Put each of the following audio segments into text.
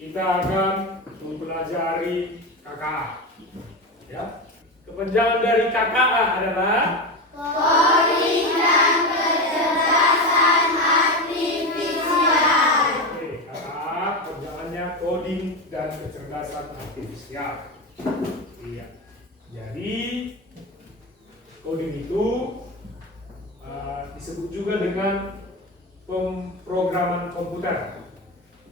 kita akan mempelajari KKA. Ya. Kepanjangan dari KKA adalah Coding dan Kecerdasan Artifisial. Oke, KKA kepanjangannya coding dan kecerdasan artifisial. Iya. Jadi coding itu disebut juga dengan pemrograman komputer.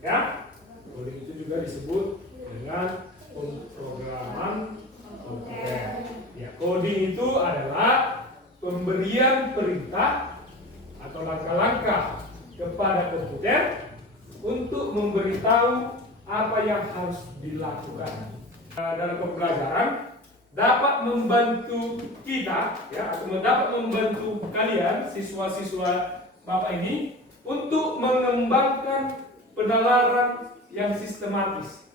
Ya, coding itu juga disebut dengan pemrograman komputer. Ya, coding itu adalah pemberian perintah atau langkah-langkah kepada komputer untuk memberitahu apa yang harus dilakukan. Dalam pembelajaran dapat membantu kita, ya, atau dapat membantu kalian siswa-siswa Bapak ini untuk mengembangkan penalaran yang sistematis.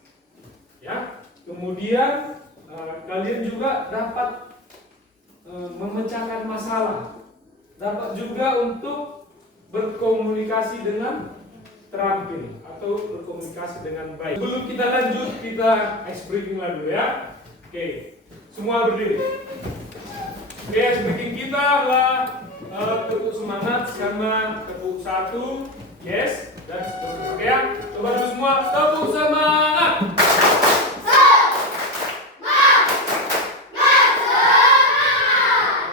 Ya, kemudian kalian juga dapat memecahkan masalah, dapat juga untuk berkomunikasi dengan terampil atau berkomunikasi dengan baik. Sebelum kita lanjut, kita ice breaking dulu ya. Oke, semua berdiri. Oke, ice breaking kita adalah tepuk semangat sama tepuk satu, yes, dan seterusnya. Oke ya, coba dulu semua tepuk semangat.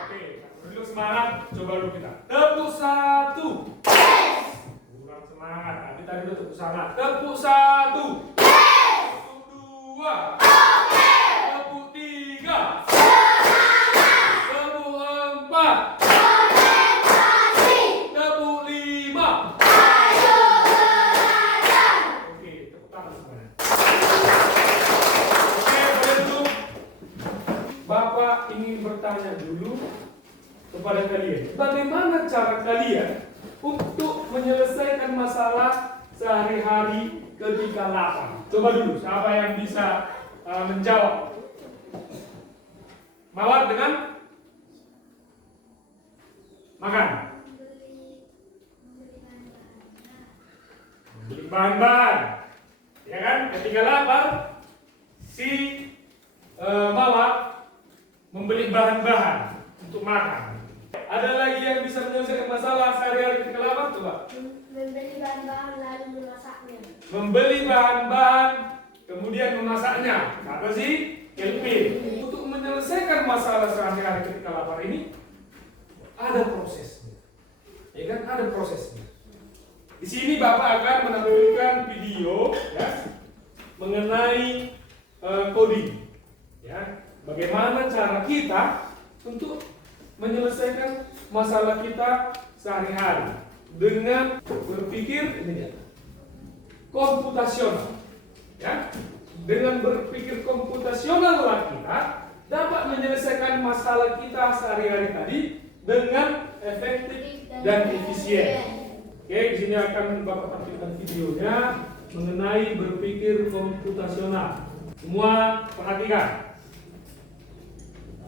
Oke, dulu semangat, coba dulu kita tepuk satu. Kurang semangat, tadi udah tepuk semangat. Tepuk satu. Tepuk dua. Tepuk tiga. Tepuk empat. Tepuk lima. Oke, tepuk tangan semuanya. Oke, boleh dulu. Bapak ingin bertanya dulu kepada kalian, bagaimana cara kalian untuk menyelesaikan masalah sehari-hari ketika lapar? Coba dulu, siapa yang bisa menjawab? Mawar dengan makan, beli bahan-bahan, ya kan? Ketika lapar, si Mawar membeli bahan-bahan untuk makan. Ada lagi yang bisa menyelesaikan masalah sehari-hari ketika lapar? Coba. Membeli bahan-bahan lalu memasaknya. Membeli bahan-bahan kemudian memasaknya. Apa sih? Kelvin. Untuk menyelesaikan masalah sehari-hari ketika lapar ini ada prosesnya. Ya kan? Ada prosesnya. Di sini Bapak akan menampilkan video ya mengenai coding. Ya, bagaimana cara kita untuk menyelesaikan masalah kita sehari-hari dengan berpikir ini ya, komputasional. Ya, dengan berpikir komputasional kita dapat menyelesaikan masalah kita sehari-hari tadi dengan efektif dan efisien. Oke, di sini akan Bapak tampilkan videonya mengenai berpikir komputasional. Semua perhatikan.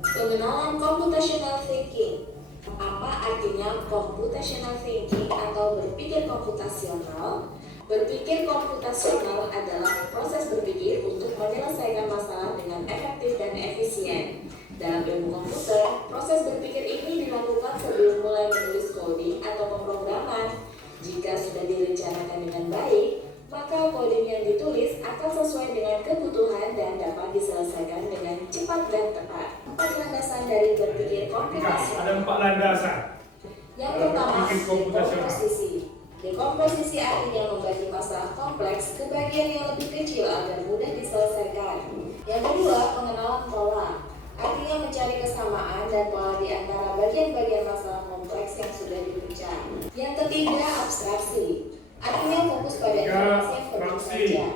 Pengenalan computational thinking. Apa artinya computational thinking atau berpikir komputasional? Berpikir komputasional adalah proses berpikir untuk menyelesaikan masalah dengan efektif dan efisien. Dalam ilmu komputer, proses berpikir ini dilakukan sebelum mulai menulis coding atau pemrograman. Jika sudah direncanakan dengan baik, maka coding yang ditulis akan sesuai dengan kebutuhan dan dapat diselesaikan dengan cepat dan tepat. 4 landasan dari berpikir komputasional. Ada 4 landasan. Yang pertama, berpikir komputasional. dekomposisi. Dekomposisi artinya membagi masalah kompleks ke bagian yang lebih kecil agar mudah diselesaikan. Yang kedua, pengenalan pola. Artinya mencari kesamaan dan pola di antara bagian-bagian masalah kompleks yang sudah dipecah. Yang ketiga, abstraksi. Artinya fokus pada informasi yang penting saja,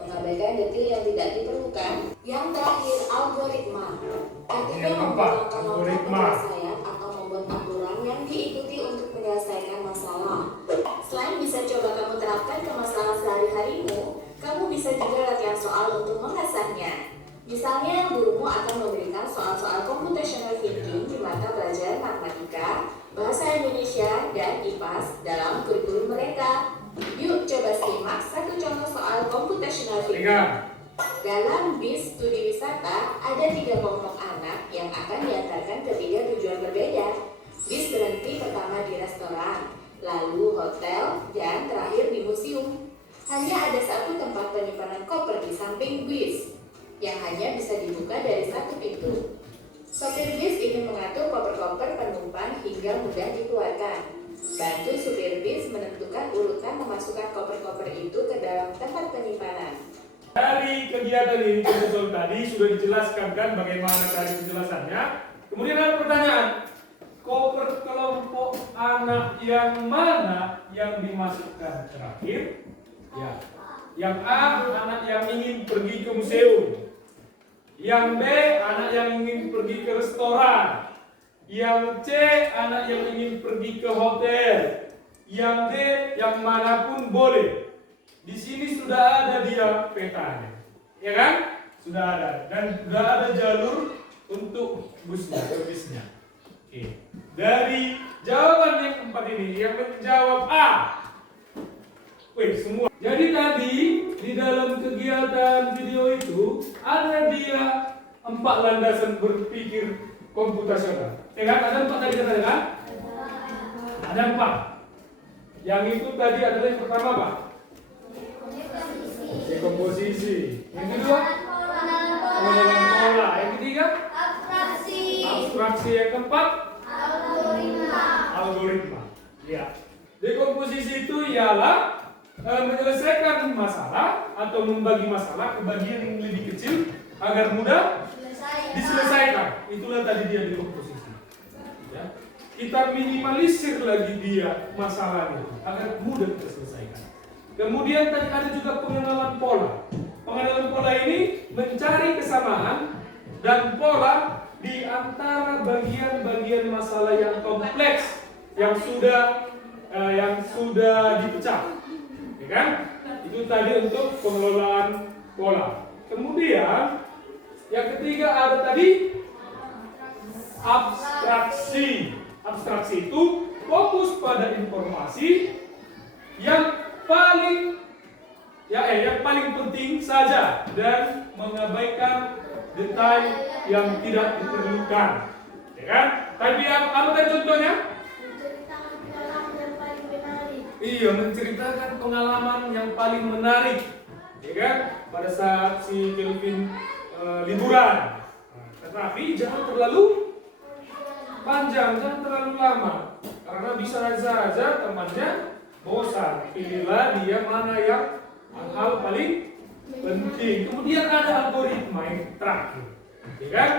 mengabaikan detil yang tidak diperlukan. Yang terakhir, algoritma. Artinya membuat penyelesaian atau membuat aturan yang diikuti untuk menyelesaikan masalah. Selain bisa coba kamu terapkan ke masalah sehari-harimu, kamu bisa juga latihan soal untuk mengasahnya. Misalnya, gurumu akan memberikan soal-soal computational thinking di mata pelajaran matematika, bahasa Indonesia, dan IPAS dalam kurikulum mereka. Yuk coba simak satu contoh soal computational thinking. Pegang. Dalam bis studi wisata, ada 3 kelompok anak yang akan diantarkan ke 3 tujuan berbeda. Bis berhenti pertama di restoran, lalu hotel, dan terakhir di museum. Hanya ada 1 tempat penyimpanan koper di samping bis, yang hanya bisa dibuka dari 1 pintu. Sopir bis ingin mengatur koper-koper penumpang hingga mudah dikeluarkan. Bantu supir bis menentukan urutan memasukkan koper-koper itu ke dalam tempat penyimpanan. Dari kegiatan ini episode tadi sudah dijelaskan kan bagaimana tadi penjelasannya. Kemudian ada pertanyaan, koper kelompok anak yang mana yang dimasukkan terakhir? Ya. Yang A, anak yang ingin pergi ke museum. Yang B, anak yang ingin pergi ke restoran. Yang C, anak yang ingin pergi ke hotel. Yang D, yang manapun boleh. Di sini sudah ada dia petanya, ya kan? Sudah ada, dan sudah ada jalur untuk busnya, bisnya. Oke. Dari jawaban yang 4 ini, yang menjawab A. Wih, semua. Jadi tadi di dalam kegiatan video itu ada dia 4 landasan berpikir komputasional. Ya kan? Ada 4 tadi kan? Ada 4. Yang itu tadi adalah yang pertama Pak. Dekomposisi. Yang kedua, pengenalan pola. Yang ketiga, abstraksi. Yang keempat, algoritma. Ya. Dekomposisi itu ialah menyelesaikan masalah atau membagi masalah ke bagian yang lebih kecil agar mudah diselesaikan. Itulah tadi dia dekomposisi. Ya. Kita minimalisir lagi dia masalahnya agar mudah kita selesaikan. Kemudian tadi ada juga pengenalan pola. Pengenalan pola ini mencari kesamaan dan pola di antara bagian-bagian masalah yang kompleks yang sudah dipecah. Ya kan? Itu tadi untuk pengelolaan pola. Kemudian yang ketiga ada tadi abstraksi. Abstraksi itu fokus pada informasi yang paling penting saja dan mengabaikan detail yang tidak diperlukan, ya kan? Tapi apa tadi contohnya? Menceritakan pengalaman yang paling menarik. Iya, menceritakan pengalaman yang paling menarik, ya kan? Pada saat si Kelvin liburan. Tetapi jangan terlalu panjang, jangan terlalu lama, karena bisa saja temannya bosan. Pilihlah dia mana yang hal paling penting. Kemudian ada algoritma yang terakhir, ya kan?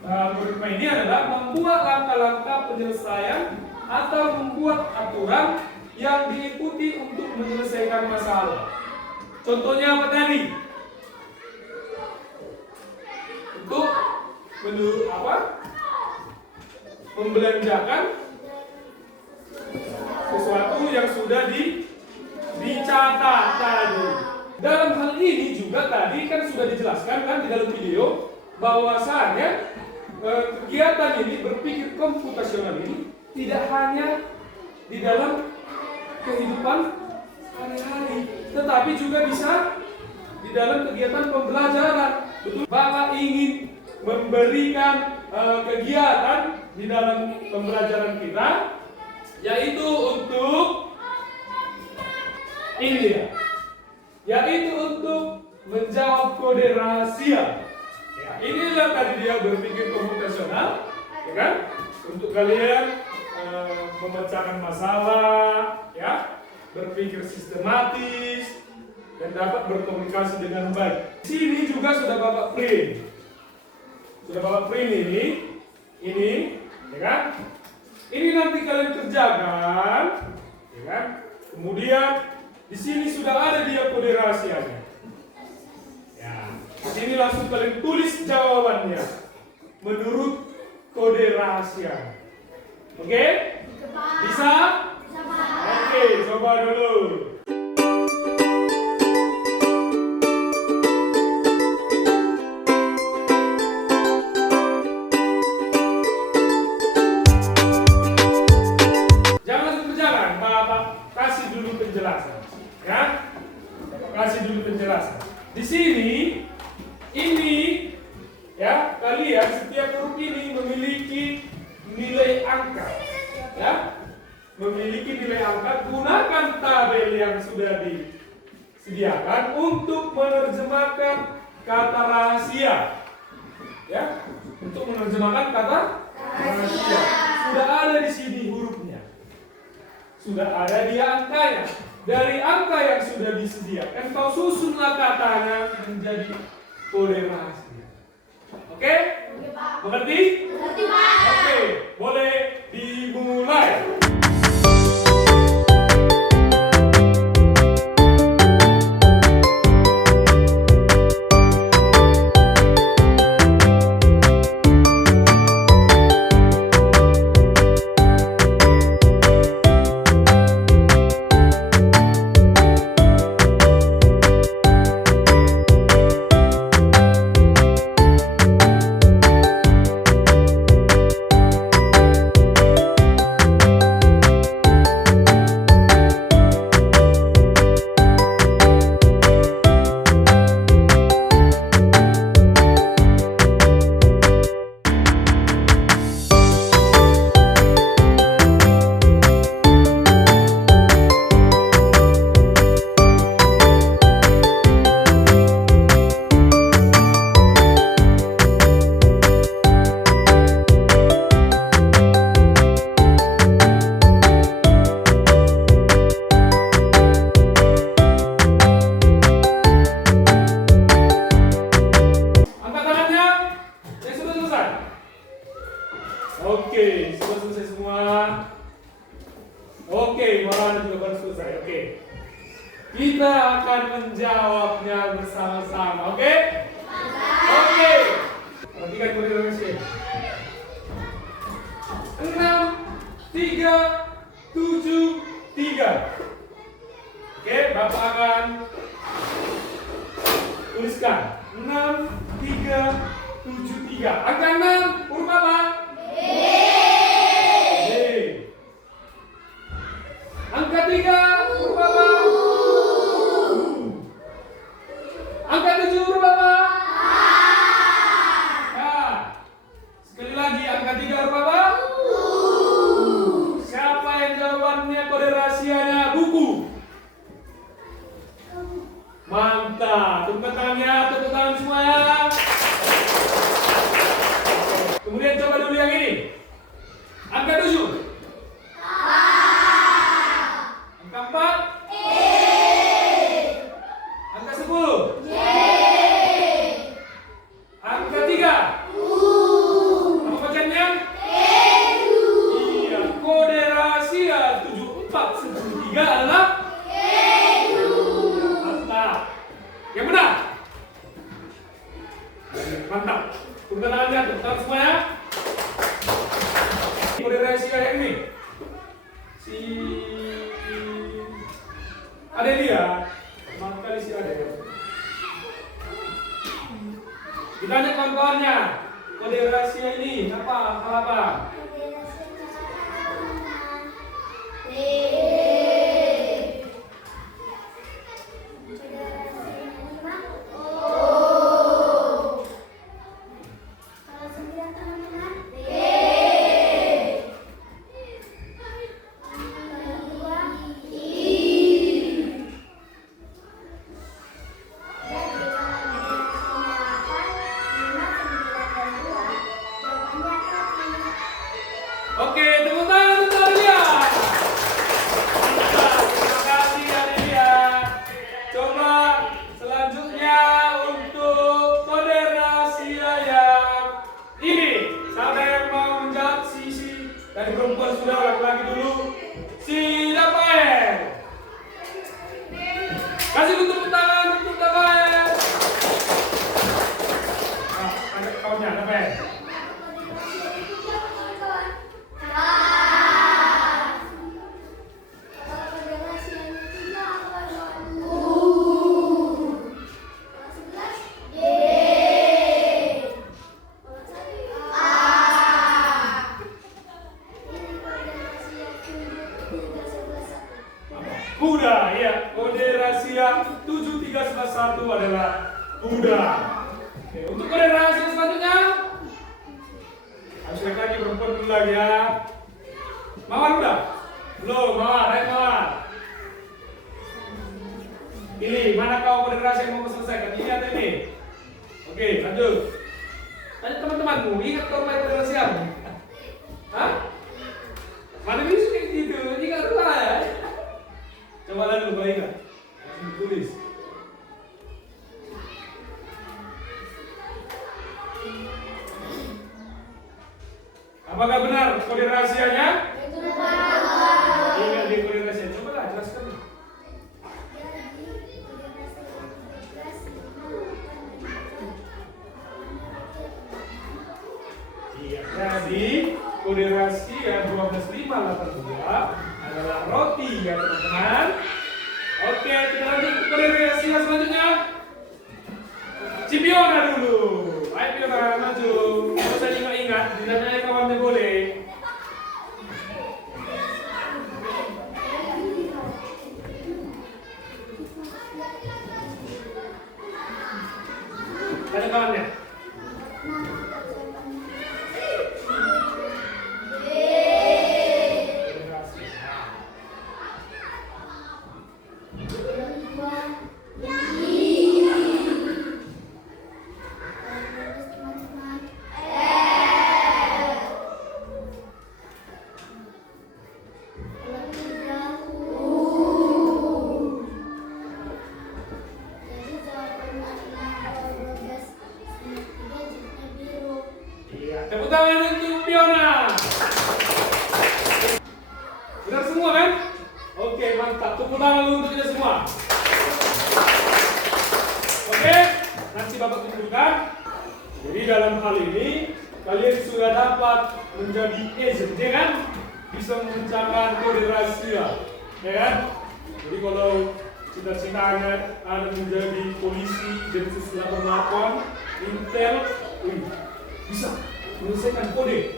Algoritma ini adalah membuat langkah-langkah penyelesaian atau membuat aturan yang diikuti untuk menyelesaikan masalah. Contohnya apa tadi? Untuk membelanjakan sesuatu yang sudah dicatat tadi. Dalam hal ini juga tadi kan sudah dijelaskan kan di dalam video bahwasanya kegiatan ini berpikir komputasional ini tidak hanya di dalam kehidupan sehari-hari, tetapi juga bisa di dalam kegiatan pembelajaran. Betul, Bapak ingin memberikan kegiatan di dalam pembelajaran kita, yaitu untuk ini dia, yaitu untuk menjawab kode rahasia. Ya, inilah tadi dia berpikir komputasional, ya kan? Untuk kalian memecahkan masalah, ya, berpikir sistematis dan dapat berkomunikasi dengan baik. Di sini juga sudah Bapak print. Sudah Bapak print ini, ya kan? Ini nanti kalian kerjakan, ya kan? Kemudian di sini sudah ada dia kode rahasianya. Ya, di sini langsung kalian tulis jawabannya menurut kode rahasia. Oke? Bisa? Oke, coba dulu. Kasih dulu penjelasan. Di sini ini ya, kalian setiap huruf ini memiliki nilai angka. Ya. Memiliki nilai angka, gunakan tabel yang sudah disediakan untuk menerjemahkan kata rahasia. Ya, untuk menerjemahkan kata rahasia. Sudah ada di sini hurufnya. Sudah ada di angkanya. Dari angka yang sudah disediakan, kau susunlah katanya menjadi kode rahasia. Oke? Mengerti? Mengerti, Pak. Oke, boleh dimulai. Oke, sudah selesai semua. Oke, malah juga baru selesai. Oke, kita akan menjawabnya bersama-sama. Oke? Oke. Perhatikan kode rahasia. 6, 3, 7, 3. Oke, Bapak akan tuliskan 6, 3, 7, 3. Angka 6 huruf apa? Angka 3 huruf apa? Angka 7 huruf apa? Nah, sekali lagi angka 3 huruf apa? Siapa yang jawabannya kode rahasianya buku? Mantap, tepuk tangan semuanya. Kemudian coba dulu yang ini. Angka 7. Angka 4. Angka 10. Angka 3. Apa bacanya? Iya, kode rahasia 7413 adalah mantap. Yang benar. Mantap. Tepuk tangan semuanya. Kode rahasia yang ini. Si Adelia, makanya si Adelia. Ditanya kawan-kawannya, kode rahasia ini apa? Apa? Oke, tepuk tangan untuk Adelia. Terima kasih Adelia. Coba selanjutnya untuk kode rahasia yang ini. Siapa yang mau menjawab si dari perempuan sudah laki-laki dulu. Si Rafael. Kasih tepuk tangan untuk Rafael. Nah, ada kawannya Rafael. Kuda, ya, kode rahasia 73111 adalah Buddha. Oke, untuk kode rahasia selanjutnya harus lagi perempuan dulu lagi ya. Mawar udah? Belum, Mawar, ayo Mawar. Ini, mana kau kode rahasia yang mau selesaikan? Ini atau ini? Oke, lanjut. Tanya teman-temanmu, ingat kau main kode rahasia? Hah? Mana bisa kayak gitu? Ingat lah ya. Coba dulu kalau ingat. Tulis. Apakah benar kode rahasianya? Ingat di kode rahasia. Coba lah jelaskan. Iya, jadi kode rahasia 12582 adalah roti ya teman-teman. Oke, kita lanjut ke kode rahasia selanjutnya. Cipiona dulu. Ayo Piona, maju. Kalau saya ingat-ingat, dinamanya kawannya boleh. Ada kawannya? Tepuk tangan untuk Piona. Benar semua kan? Oke, mantap. Tepuk tangan untuk kita semua. Oke, nanti Bapak tunjukkan. Jadi dalam hal ini kalian sudah dapat menjadi agent, ya kan? Bisa memecahkan kode rahasia, ya kan? Jadi kalau cita-citanya ada menjadi polisi, Densus 88, Intel, bisa menyelesaikan kode.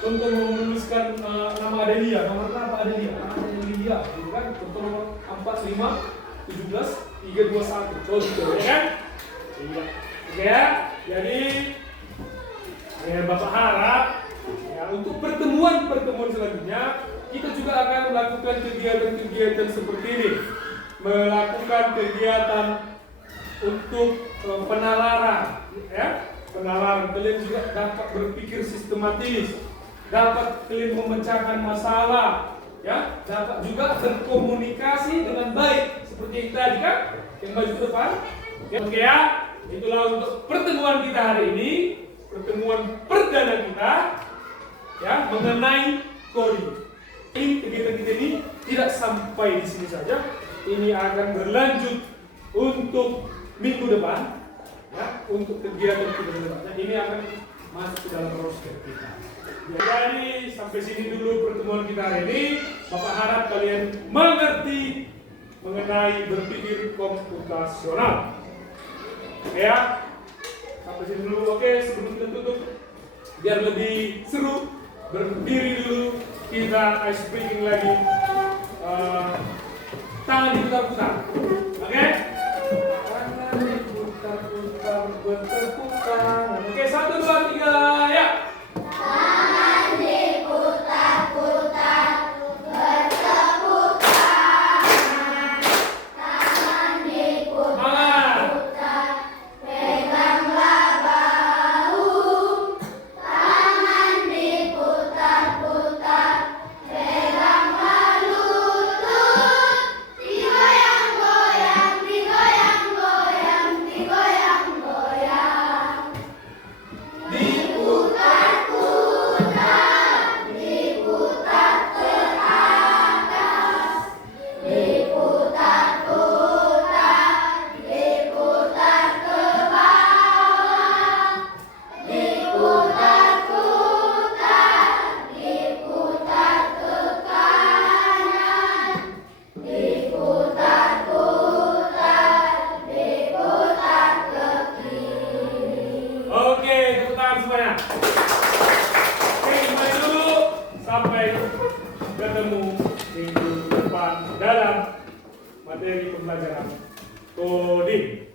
Contoh menuliskan nama Adelia, nomor apa Adelia? Adelia, gitu kan? Contoh nomor 45 17 321. Oh gitu, ya kan? Iya. Oke ya. Jadi ya Bapak harap ya untuk pertemuan selanjutnya kita juga akan melakukan kegiatan-kegiatan seperti ini. Melakukan kegiatan untuk penalaran, ya. Penalaran, kalian juga dapat berpikir sistematis, dapat kalian memecahkan masalah, ya, dapat juga berkomunikasi dengan baik seperti yang tadi kan, yang maju ke depan. Ya, oke ya, itulah untuk pertemuan kita hari ini, pertemuan perdana kita, ya, mengenai coding. Ini kegiatan kita ini tidak sampai di sini saja, ini akan berlanjut untuk minggu depan. Ya, untuk kegiatan kita selanjutnya ini akan masuk ke dalam roster kita. Jadi sampai sini dulu pertemuan kita hari ini. Bapak harap kalian mengerti mengenai berpikir komputasional. Oke ya, sampai sini dulu. Oke, sebelum kita tutup, biar lebih seru, berdiri dulu. Kita ice breaking lagi. Tangan diputar-putar. Oke? Bertepuk tangan. Oke, 1, 2, 3, ya. Tangan diputar-putar, bertepuk tangan. Tangan diputar-putar, peganglah bahu. Tangan diputar-putar, peganglah lutut. Tiga yang coding.